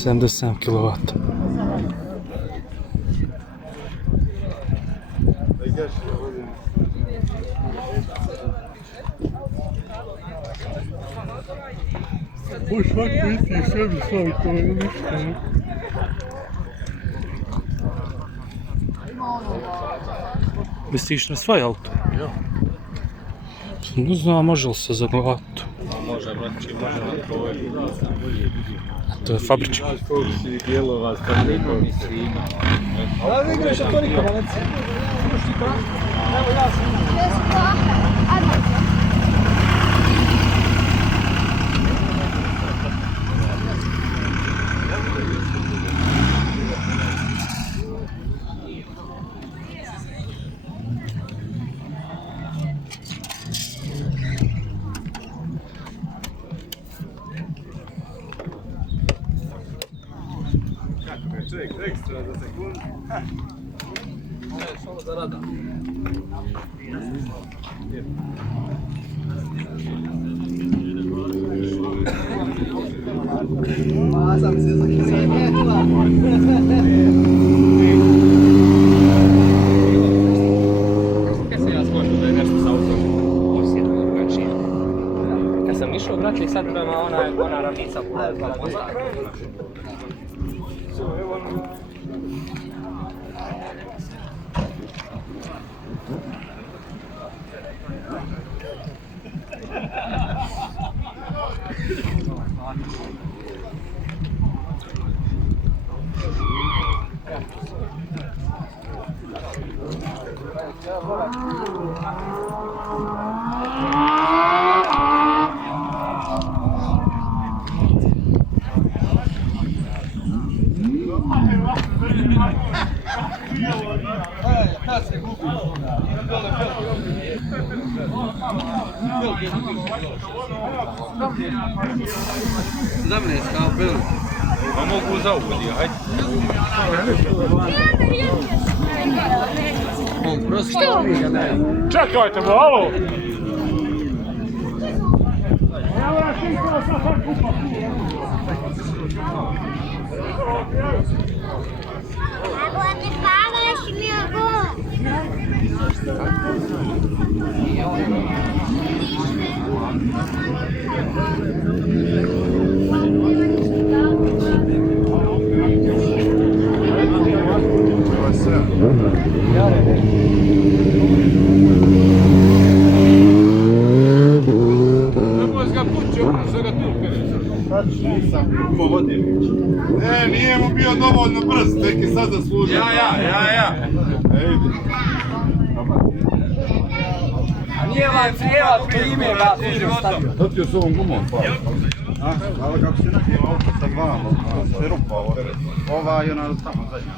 77 kW. Boš svako iti i sebi staviti, to je ništa. Misliš na svoj auto? Ja. Ne znam, može li se zaglavati? Može, znači može na tvoj. To je fabrički. Dijelova stavljeno mislim. Da ne igraš, a to nikada ne cijeli. Evo ja sam. Čovjek ekstra za sekundu. Samo zarada. Sam se zakrenula. Kaj se ja skočio da je nešto sa autom osjetno drugačije? Kad sam išao brati sad prema ona ravnica pola mosta. Kad se gubi onda? Pa mogu zauvodi, hajde. Čekajte malo! Agora me fala, Ne, nije mu bio dovoljno brz, tek je sad zaslužio. Ja. Nije vam cijela klime ga tužio stavio. Dotio s ovom gumom, pa. Ali kako si nakon auto sa dva, se rupa ovo. Ova i ona tamo zadnja.